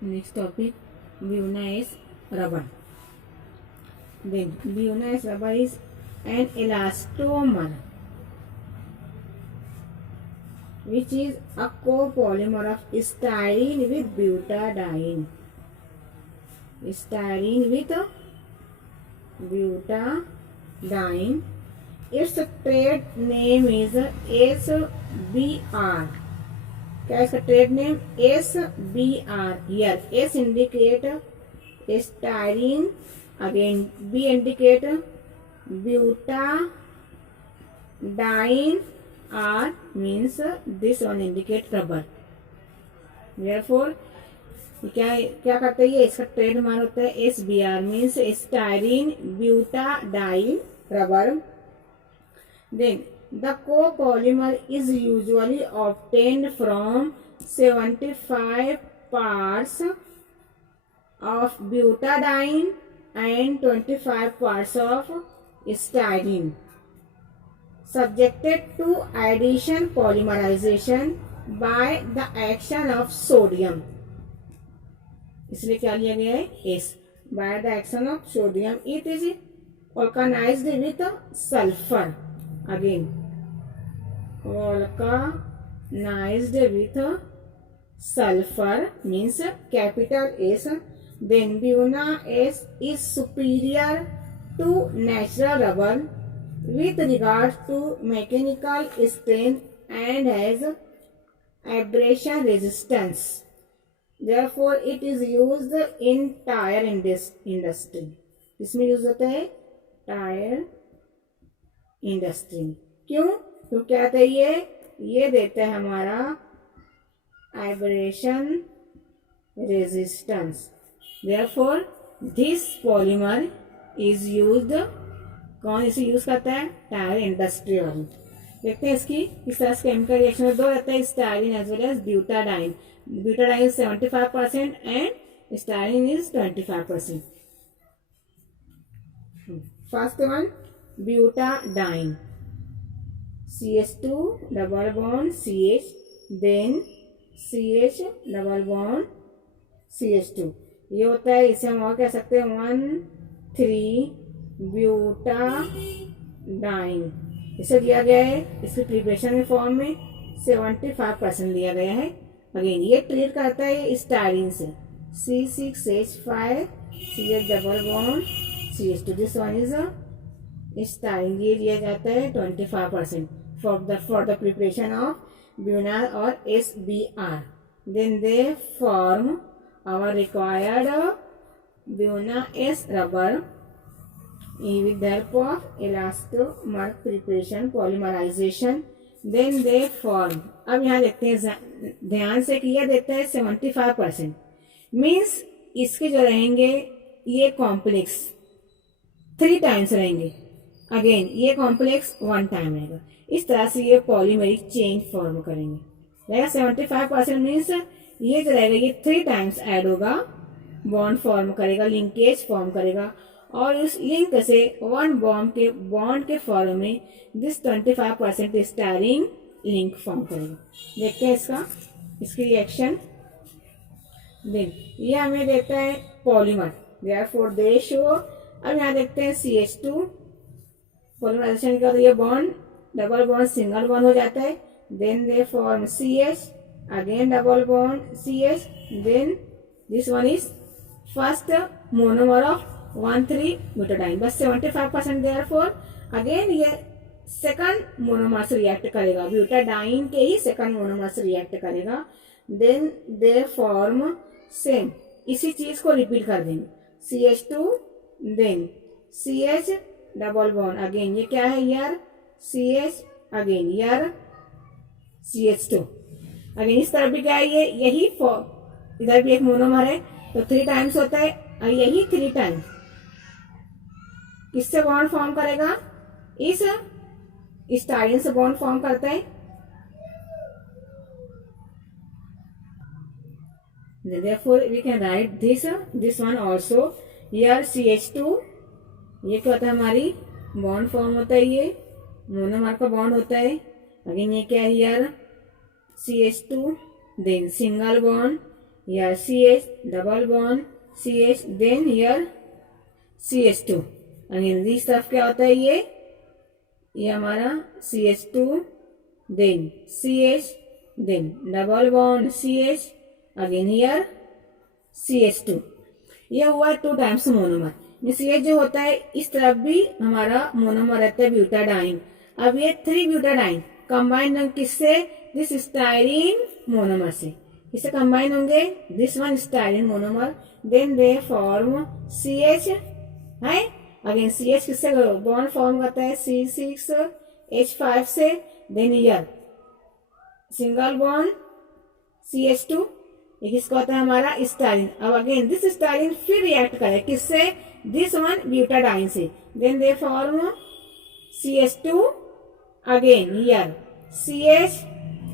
Next topic, Buena-S rubber. Then Buena-S rubber is an elastomer which is a copolymer of styrene with butadiene. Styrene with butadiene. Its trade name is SBR. क्या इसका trade name SBR. Here S indicate styrene, again B indicate butadiene, R means this one indicate rubber. Therefore क्या क्या करता है ये, इसका trade mark होता है SBR means styrene butadiene rubber. Then the copolymer is usually obtained from 75 parts of butadiene and 25 parts of styrene, subjected to addition polymerization by the action of sodium. इसलिए क्या लिया गया है S. By the action of sodium it is vulcanized with sulfur. Again vulcanized with sulfur means capital S. Then Buena-S is superior to natural rubber with regard to mechanical strength and has abrasion resistance. Therefore it is used in tyre industry. इसमें use होता है tyre industry. क्यों? तो क्या आता है ये देता है हमारा abrasion resistance. Therefore this polymer is used. कौन इसे यूज करता है? टायर इंडस्ट्री वाली. देखते हैं इसकी किस तरह से केमिकल रिएक्शन में दो रहता है styrene as well as butadiene. Butadiene is 75% and styrene is 25%. First one, butadiene. CH2 double bond CH, then CH double bond CH2. ये होता है, इसे हम और कह सकते हैं 1,3-butadiene. इसे दिया गया है इसकी प्रिपरेशन में फॉर्म में 75% दिया गया है. अगेन ये ट्रीट करता है स्टायरीन से C6H5 CH double bond CH2. This one is styrene. ये दिया जाता है 25% for the preparation of Buna और SBR. Then they form our required Buena-S rubber with the help of elastomer preparation polymerization. Then they form. अब यहाँ देखते हैं ध्यान से कि यह देता है 75%. मीन्स इसके जो रहेंगे ये कॉम्प्लेक्स 3 टाइम्स रहेंगे. अगेन ये कॉम्प्लेक्स 1 टाइम रहेगा. इस तरह से ये पॉलीमेरिक चेन फॉर्म करेंगे. रहेगा 75% मीन्स ये जो रहेगा ये 3 टाइम्स ऐड होगा, बॉन्ड फॉर्म करेगा, लिंकेज फॉर्म करेगा और उस लिंक से 1 बॉन्ड के फॉर्म में दिस 25% स्टायरीन लिंक फॉर्म करेगा. देखते हैं इसकी रिएक्शन. देन ये हमें देता है पॉलीमर. Therefore they show. अब यहाँ देखते हैं CH2 पॉलीमराइजेशन का, तो ये bond double bond single bond हो जाता है. Then they form CH, again double bond CH. Then this one is first monomer of 1,3-butadiene. बस 75% देयरफॉर अगेन ये सेकंड मोनोमर से रिएक्ट करेगा, ब्यूटाडाइन के ही सेकंड मोनोमर से रिएक्ट करेगा. देन दे फॉर्म सेम, इसी चीज को रिपीट कर देंगे. CH2 then CH double bond, again ये क्या है यार CH, अगेन यार CH2. अगेन इस तरफ भी क्या है ये यही इधर भी एक मोनोमर है तो 3 टाइम्स होता है. यही 3 टाइम्स किससे बॉन्ड फॉर्म करेगा? इस स्टायरीन से बॉन्ड फॉर्म करता है. Therefore we can write this one also. Here CH2 ये क्या होता है हमारी बॉन्ड फॉर्म होता है, ये मोनोमर का बॉन्ड होता है. अगेन ये क्या है यार CH2 then single bond here CH double bond CH, then here CH2. अगेन इस तरफ क्या होता है, ये हमारा CH2, then CH, then double bond CH, again here CH2. ये हुआ 2 टाइम्स मोनोमर. CH जो होता है इस तरफ भी हमारा मोनोमर रहता है ब्यूटाडाइन. अब ये 3 ब्यूटाडाइन कंबाइन किससे, दिस स्टाइरिन मोनोमर से. इससे कंबाइन होंगे this one styrene monomer, then they form CH है. अगेन CH किससे बॉन्ड फॉर्म करता है, C6H5 से, then year single bond CH2. ये किसका होता है हमारा स्टाइरिन. अब अगेन दिस स्टाइरिन फिर रिएक्ट करे किससे, दिस वन ब्यूटाडाइन से, then they form CH2, again here CH,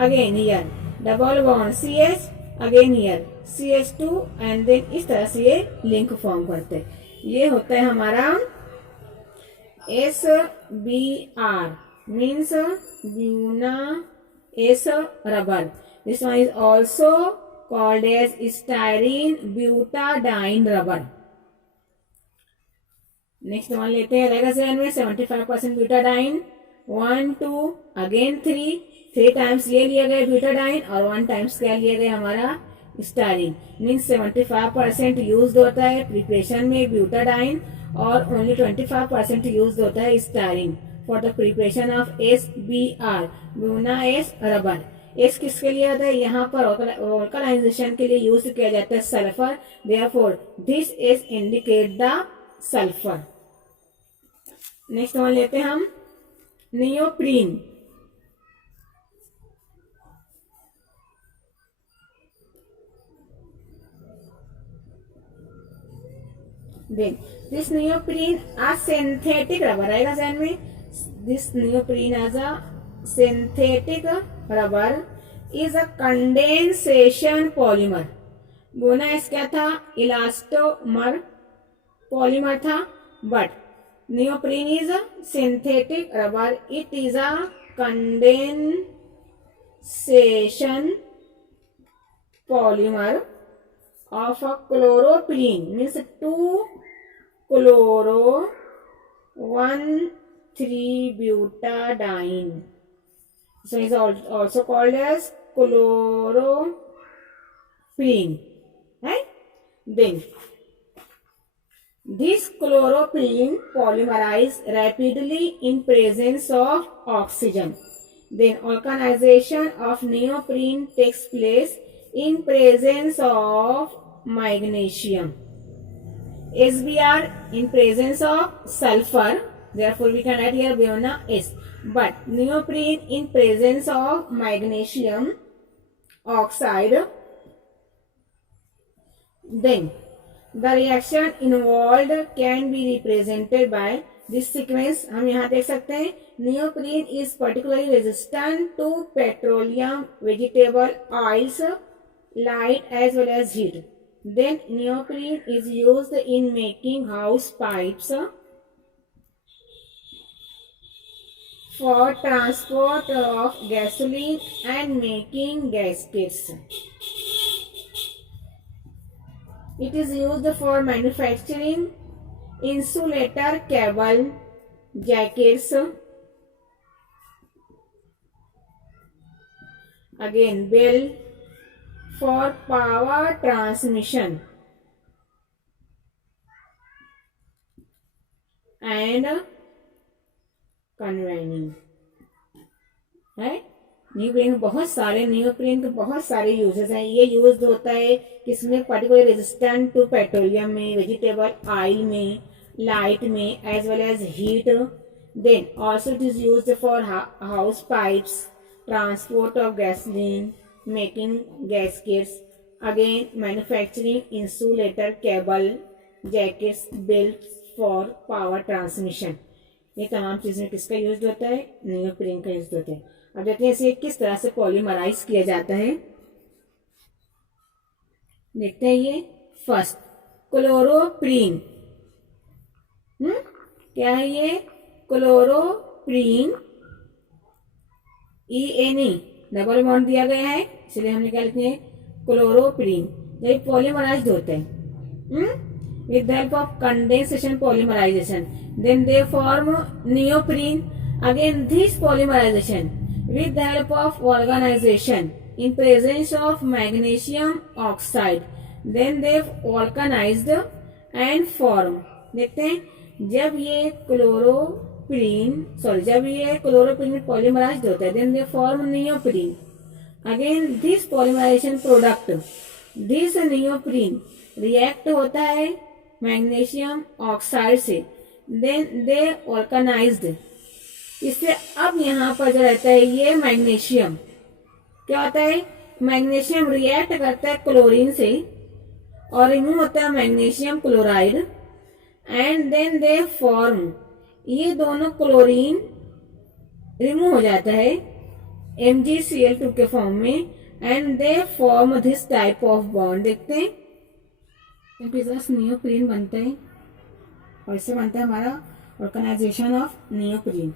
again here double bond CH, again here CH2, and then इस तरह से ये लिंक फॉर्म करते हैं. ये होता है हमारा SBr means Buna S rubber. This one is also called as styrene butadiene rubber. Next one लेते हैं रेगाजेन में 75% ब्यूटाडाइन, 1 2 अगेन 3 टाइम्स ये लिया गया ब्यूटाडाइन और 1 टाइम्स क्या लिया गया हमारा स्टाइरिन. मीन्स 75% यूज होता है प्रिपरेशन में ब्यूटाडाइन और ओनली 25% यूज होता है styrene for the preparation of SBr Buena S rubber. S किसके लिए आता है, यहाँ पर ऑल्कलाइजेशन के लिए यूज किया जाता है sulphur. Therefore this S indicate the sulphur. Next one लेते हैं हम neoprene. Then this neoprene a synthetic rubber आएगा जहन में. This neoprene as a synthetic rubber is a condensation polymer. बोना इस क्या था, इलास्टोमर पॉलीमर था. But neoprene is a synthetic rubber. It is a condensation polymer of a chloropyrene means 2 chloro 1 3 butadiene. So it is also called as chloropyrene. Right? Then this chloropyrene polymerize rapidly in presence of oxygen. Then alkalization of neoprene takes place in presence of magnesium. SBr in presence of sulfur, therefore we can add here Biona S. But neoprene in presence of magnesium oxide. Then the reaction involved can be represented by this sequence. हम यहाँ देख सकते हैं neoprene is particularly resistant to petroleum, vegetable oils, light as well as heat. Then neoprene is used in making house pipes, for transport of gasoline and making gaskets. It is used for manufacturing insulator cable jackets. Again, bell for power transmission and conveying. है न्यूप्रीन बहुत सारे न्यूप्रीन के बहुत सारे uses हैं. ये use होता है किसमें, पर्टिकुलर रेजिस्टेंट टू पेट्रोलियम में, वेजिटेबल ऑयल में, लाइट में, as well as heat. Then also it is used for house pipes, transport of gasoline, making gaskets, again manufacturing insulator cable jackets, belt for power transmission. ये तमाम चीजें किसका use होता है, neoprene का use होता है. अब देखते हैं इसे किस तरह से पॉलीमराइज किया जाता है. देखते हैं ये फर्स्ट क्लोरोप्रीन. क्या है ये, क्लोरोप्रीन, ENE डबल बॉन्ड दिया गया है इसलिए हमने क्या लिखते हैं क्लोरोप्रीन. जब पॉलीमराइज्ड होते हैं with the help of condensation polymerization, then they form neoprene. Again this polymerization with the help of vulcanization in presence of magnesium oxide, then they vulcanized and form. देखते हैं जब ये क्लोरोप्रीन पॉलीमराइज्ड होता है, then they form neoprene. Again this polymerization product, this neoprene react होता है magnesium oxide से, then दे organised. इससे अब यहाँ पर जो रहता है ये मैग्नीशियम क्या होता है, मैग्नीशियम रिएक्ट करता है क्लोरीन से और रिमूव होता है magnesium chloride, and then they form, ये दोनों क्लोरीन रिमूव हो जाता है MgCl2 के फॉर्म में, and they form this type of bond. देखते हैं नियोप्रीन बनते हैं और इससे बनता है हमारा ऑर्गेनाइजेशन ऑफ नियोप्रीन.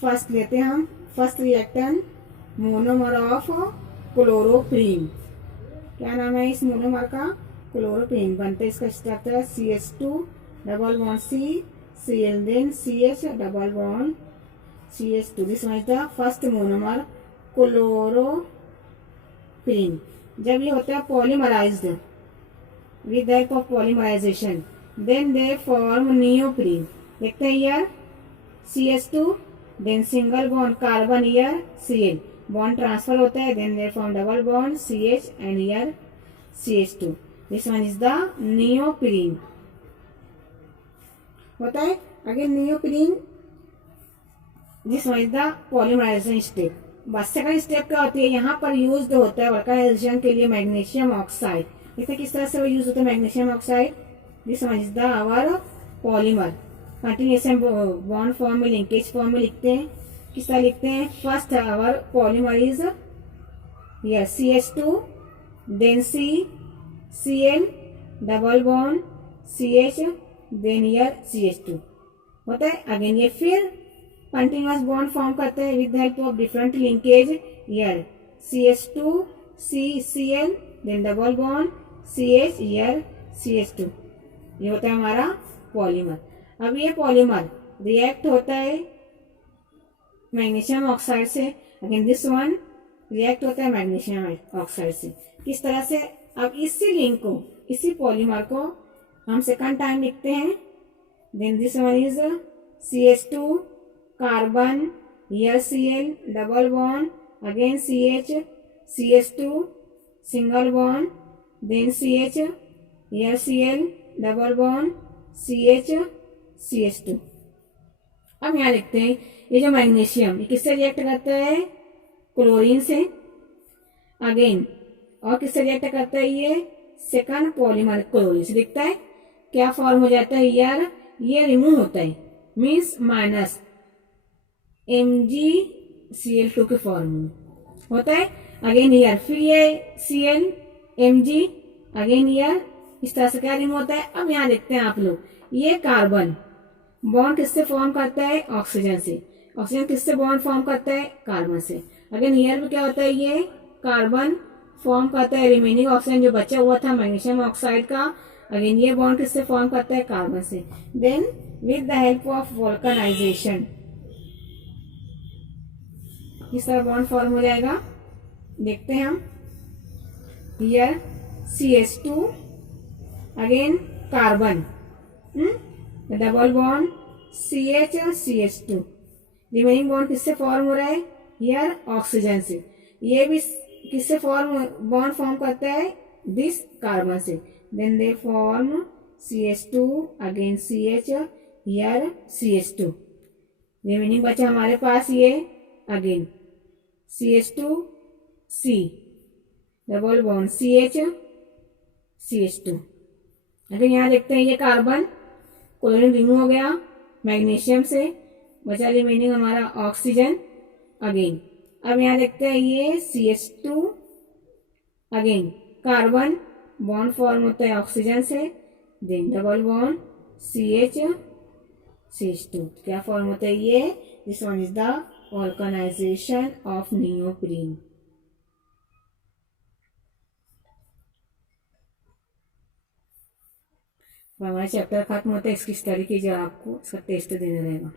फर्स्ट लेते हैं हम first reactant monomer of chloroprene. क्या नाम है इस मोनोमर का, क्लोरोप्रीन. बनते हैं इसका structure CH2 double bond CCl then CH double bond CH2. This one is the first monomer chloroprene. जब ये होता है पॉलीमराइज्ड with the help of polymerization, then they form neoprene. देखते हैं यार CH2 then single bond carbon here Cl, bond transfer होता है, then they form double bond CH and here CH2. This one is the neoprene होता है. Again neoprene, this one is the polymerization step. बस second step क्या होती है, यहाँ पर यूज होता है ऑर्गेनाइजेशन के लिए मैग्नीशियम ऑक्साइड. देखते किस तरह से वो यूज होता है magnesium oxide. This one is the our polymer. Continuation bond form में लिंकेज फॉर्म में लिखते हैं. किस तरह लिखते हैं, first our polymer is here CH2 then CCl double bond CH then here CH2 होता है. अगेन ये फिर कंटिन्यूअस बॉन्ड फॉर्म करते हैं with the help of different linkage. Here CH2 CCl then double bond CH here CH2. ये होता है हमारा पॉलीमर. अब ये पॉलीमर रिएक्ट होता है मैग्नीशियम ऑक्साइड से. अगेन दिस वन रिएक्ट होता है मैग्नीशियम ऑक्साइड से. किस तरह से, अब इसी लिंक को, इसी पॉलीमर को हम सेकंड टाइम लिखते हैं. Then this one is CH2 carbon here Cl double bond again CH CH2 single bond then CH here Cl double bond CH CH2. अब यहाँ लिखते हैं ये जो मैग्नीशियम ये किससे रिएक्ट करता है, क्लोरीन से. अगेन और किससे रिएक्ट करता है, ये सेकंड पॉलीमर क्लोरीन से. दिखता है क्या फॉर्म हो जाता है यार, ये रिमूव होता है मीन्स माइनस MgCl2 के फॉर्म में होता है. अगेन ईयर फिर ये Cl Mg अगेन ईयर इस तरह से क्या रिमूव होता है. अब यहाँ देखते हैं आप लोग, ये कार्बन बॉन्ड किससे फॉर्म करता है, ऑक्सीजन से. ऑक्सीजन किससे बॉन्ड फॉर्म करता है, कार्बन से. अगेन ईयर में क्या होता है, ये कार्बन फॉर्म करता है रिमेनिंग ऑक्सीजन जो बचा हुआ था मैग्नीशियम ऑक्साइड का. अगेन ये बॉन्ड किससे फॉर्म करता है, कार्बन से. Then with the help of vulcanization इस तरह बॉन्ड फॉर्म हो जाएगा. देखते हैं हम, here CH2 again carbon double bond CH CH2. Remaining bond किससे फॉर्म हो रहा है, हियर ऑक्सीजन से. ये भी किससे बॉन्ड फॉर्म करता है, दिस कार्बन से. Then they form CH2 again CH here CH2. Remaining बचा हमारे पास ये again CH2 C double bond CH CH2. अगर यहाँ देखते हैं ये कार्बन क्लोरीन रिमूव हो गया मैग्नीशियम से, बचा रिमेनिंग हमारा ऑक्सीजन. अगेन अब यहाँ देखते हैं ये CH2 again carbon bond form होता है ऑक्सीजन से. Then double bond CH CH2. क्या फॉर्म होता है ये, this one is the organization of neoprene. हमारा चैप्टर खत्म होता है, इसकी स्टडी कीजिए, आपको इसका टेस्ट देना रहेगा।